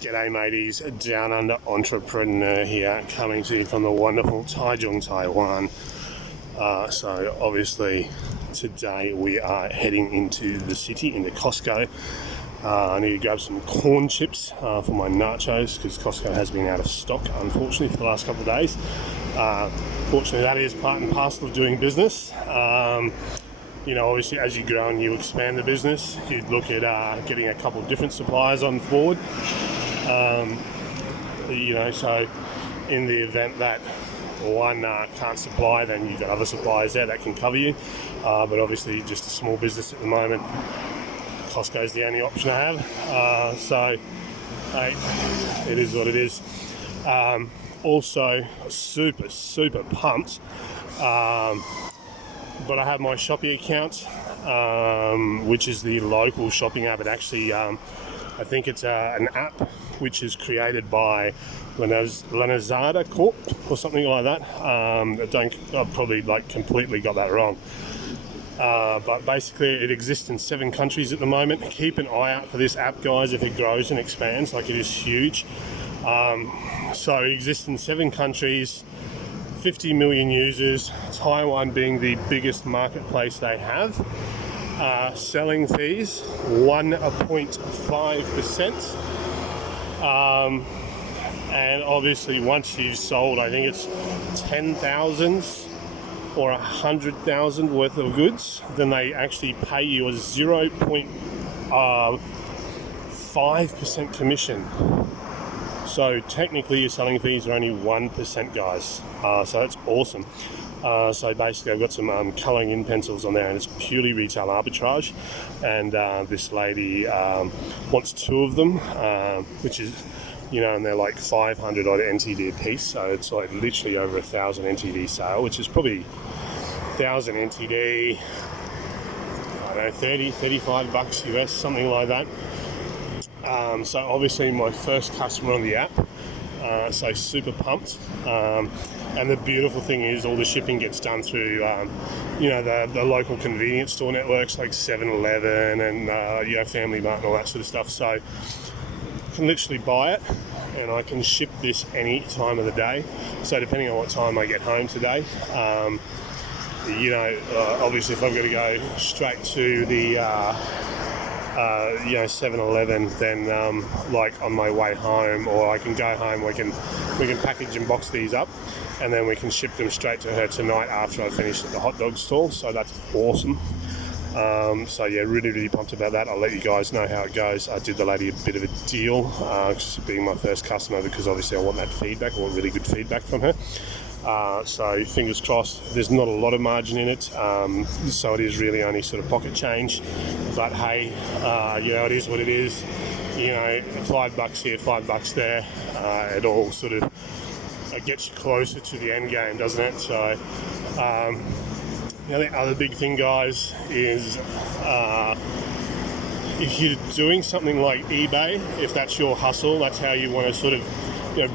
G'day mateys, Downunder entrepreneur here, coming to you from the wonderful Taichung, Taiwan. So obviously today we are heading into the city, into Costco. I need to grab some corn chips for my nachos because Costco has been out of stock, unfortunately, for the last couple of days. Fortunately, that is part and parcel of doing business. Obviously as you grow and you expand the business, you'd look at getting a couple of different suppliers on board. So in the event that one can't supply, then you've got other suppliers there that can cover you. But obviously just a small business at the moment, Costco is the only option I have. So it is what it is. Also super pumped. But I have my Shopee account, which is the local shopping app. It actually, I think it's an app which is created by Lanazada Corp or something like that. I've probably completely got that wrong. But basically it exists in 7 countries at the moment. Keep an eye out for this app, guys, if it grows and expands. It is huge. So it exists in 7 countries. 50 million users, Taiwan being the biggest marketplace they have. Selling fees 1.5%. And obviously once you've sold, I think it's 10,000 or 100,000 worth of goods, then they actually pay you a 0.5% commission. So technically your selling fees are only 1%, guys. So that's awesome. So basically I've got some colouring in pencils on there, and it's purely retail arbitrage. And this lady wants 2 of them, which is, and they're 500 odd NTD a piece. So it's literally over 1,000 NTD sale, which is probably 1,000 NTD, I don't know, 30, 35 bucks US, something like that. So obviously my first customer on the app, so super pumped. And the beautiful thing is all the shipping gets done through, the local convenience store networks like 7-Eleven and, Family Mart and all that sort of stuff. So I can literally buy it and I can ship this any time of the day. So depending on what time I get home today, obviously if I've got to go straight to the 7-Eleven, then on my way home, or I can go home, we can package and box these up, and then we can ship them straight to her tonight after I finish at the hot dog stall. So that's awesome. Really pumped about that. I'll let you guys know how it goes. I did the lady a bit of a deal, being my first customer, because obviously I want that feedback. I want really good feedback from her. So fingers crossed. There's not a lot of margin in it, so it is really only sort of pocket change. But hey, it is what it is. $5 here, $5 there. It all sort of gets you closer to the end game, doesn't it? So the other big thing, guys, is if you're doing something like eBay, if that's your hustle, that's how you want to sort of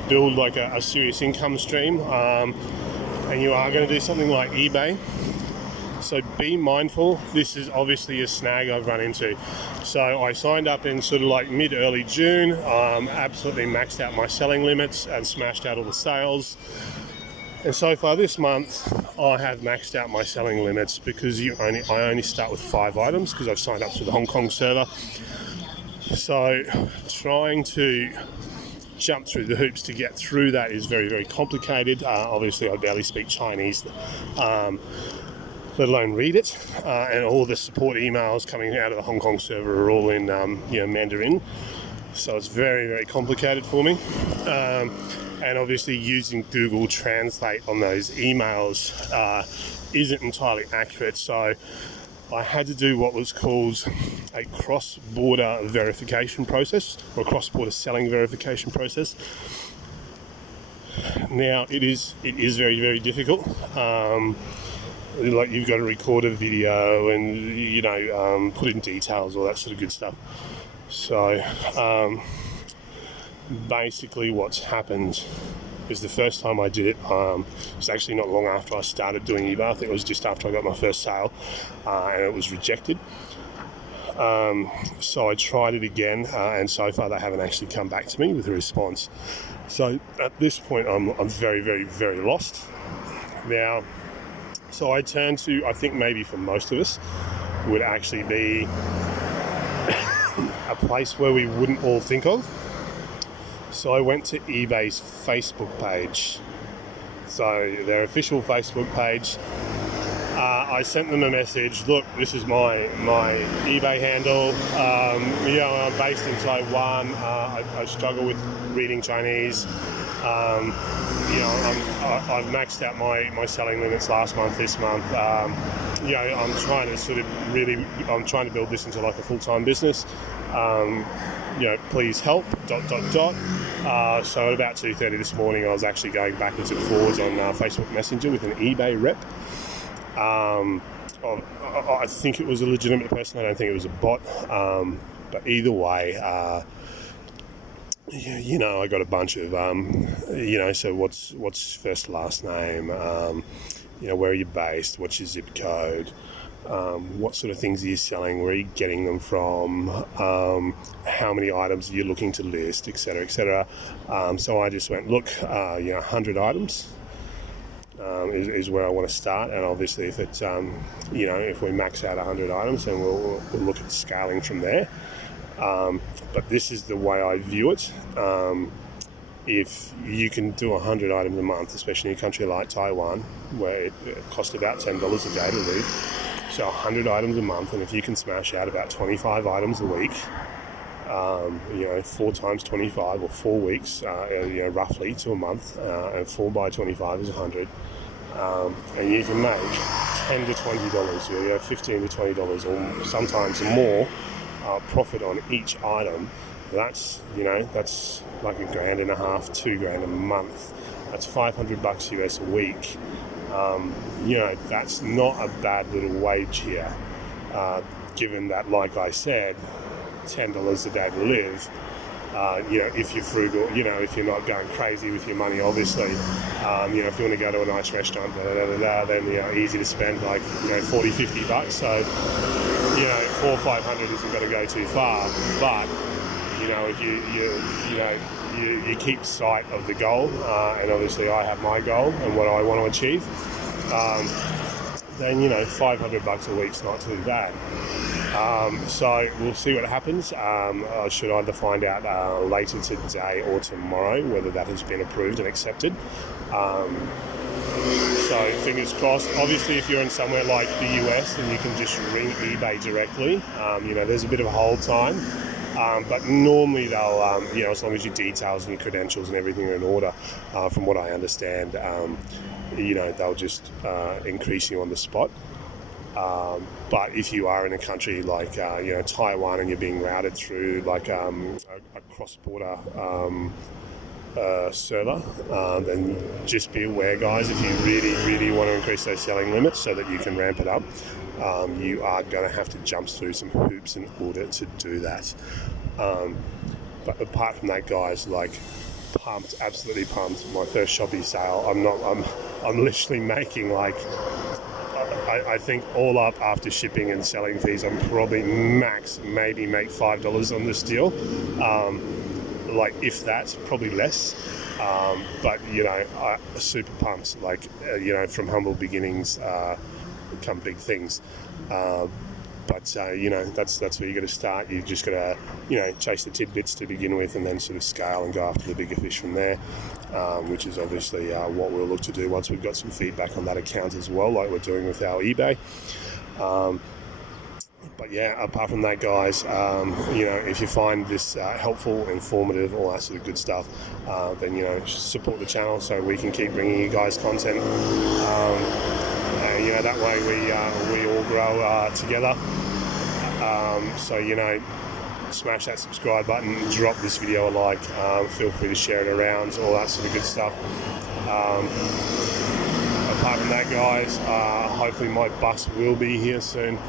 build a serious income stream, and you are going to do something like eBay, so be mindful. This is obviously a snag I've run into. So I signed up in sort of mid-early June, absolutely maxed out my selling limits and smashed out all the sales. And so far this month, I have maxed out my selling limits because I only start with 5 items because I've signed up to the Hong Kong server. So trying to jump through the hoops to get through that is very, very complicated. Obviously, I barely speak Chinese, let alone read it. And all the support emails coming out of the Hong Kong server are all in Mandarin. So it's very, very complicated for me. And obviously using Google Translate on those emails isn't entirely accurate. So I had to do what was called a cross-border verification process, or a cross-border selling verification process. Now it is very, very difficult. You've got to record a video and put in details, all that sort of good stuff. So basically what's happened is the first time I did it, it was actually not long after I started doing eBay. I think it was just after I got my first sale, and it was rejected. So I tried it again, and so far they haven't actually come back to me with a response. So at this point, I'm very, very, very lost. Now, so I turned to, I think maybe for most of us, would actually be a place where we wouldn't all think of. So I went to eBay's Facebook page. So their official Facebook page. I sent them a message. Look, this is my eBay handle. I'm based in Taiwan. I struggle with reading Chinese. I've maxed out my selling limits last month, this month. I'm trying to trying to build this into like a full-time business. Please help. ... So at about 2:30 this morning, I was actually going backwards and forwards on Facebook Messenger with an eBay rep. I think it was a legitimate person. I don't think it was a bot. But either way, I got a bunch of, so what's first, last name, where are you based, what's your zip code, what sort of things are you selling, where are you getting them from, how many items are you looking to list, etc., etc. So I just went, look, 100 items. Is where I want to start, and obviously if it's if we max out 100 items, then we'll look at scaling from there. But this is the way I view it. If you can do 100 items a month, especially in a country like Taiwan, where it costs about $10 a day to live, so 100 items a month, and if you can smash out about 25 items a week, 4 times 25 or 4 weeks, roughly to a month, and 4 by 25 is 100, and you can make $10 to $20, $15 to $20, or sometimes more profit on each item. That's like $1.5 grand, $2 grand a month. That's $500 US a week. That's not a bad little wage here, given that, like I said, $10 a day to live. If you're frugal, if you're not going crazy with your money, obviously, if you want to go to a nice restaurant, then easy to spend like $40-$50. So 400 or 500 isn't going to go too far. But if you keep sight of the goal, and obviously I have my goal and what I want to achieve, then $500 a week's not too bad. So we'll see what happens. I should either find out later today or tomorrow whether that has been approved and accepted. So fingers crossed. Obviously, if you're in somewhere like the US, then you can just ring eBay directly. There's a bit of a hold time. But normally they'll, as long as your details and your credentials and everything are in order, from what I understand, they'll just increase you on the spot. But if you are in a country like, Taiwan, and you're being routed through like a cross-border server, then just be aware, guys, if you really, really want to increase those selling limits so that you can ramp it up, you are going to have to jump through some hoops in order to do that. But apart from that, guys, pumped, absolutely pumped. My first Shopee sale, I'm literally making I think all up after shipping and selling fees, I'm probably maybe make $5 on this deal. If that's probably less. But super pumped. From humble beginnings come big things. But that's where you got to start. You just got to chase the tidbits to begin with, and then sort of scale and go after the bigger fish from there, which is obviously what we'll look to do once we've got some feedback on that account as well, like we're doing with our eBay. But yeah, apart from that, guys, if you find this helpful, informative, all that sort of good stuff, then support the channel so we can keep bringing you guys content. That way we all grow together. Smash that subscribe button, drop this video a like, feel free to share it around, all that sort of good stuff. Apart from that, guys, hopefully my bus will be here soon.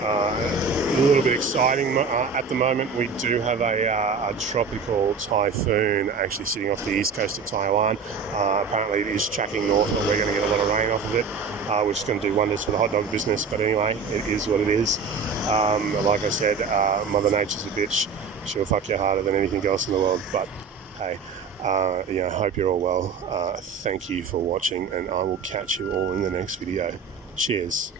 A little bit exciting at the moment. We do have a tropical typhoon actually sitting off the east coast of Taiwan. Apparently it is tracking north, but we're going to get a lot of rain off of it, which is going to do wonders for the hot dog business. But anyway, it is what it is. Like I said, Mother Nature's a bitch. She'll fuck you harder than anything else in the world. But hey, hope you're all well. Thank you for watching, and I will catch you all in the next video. Cheers.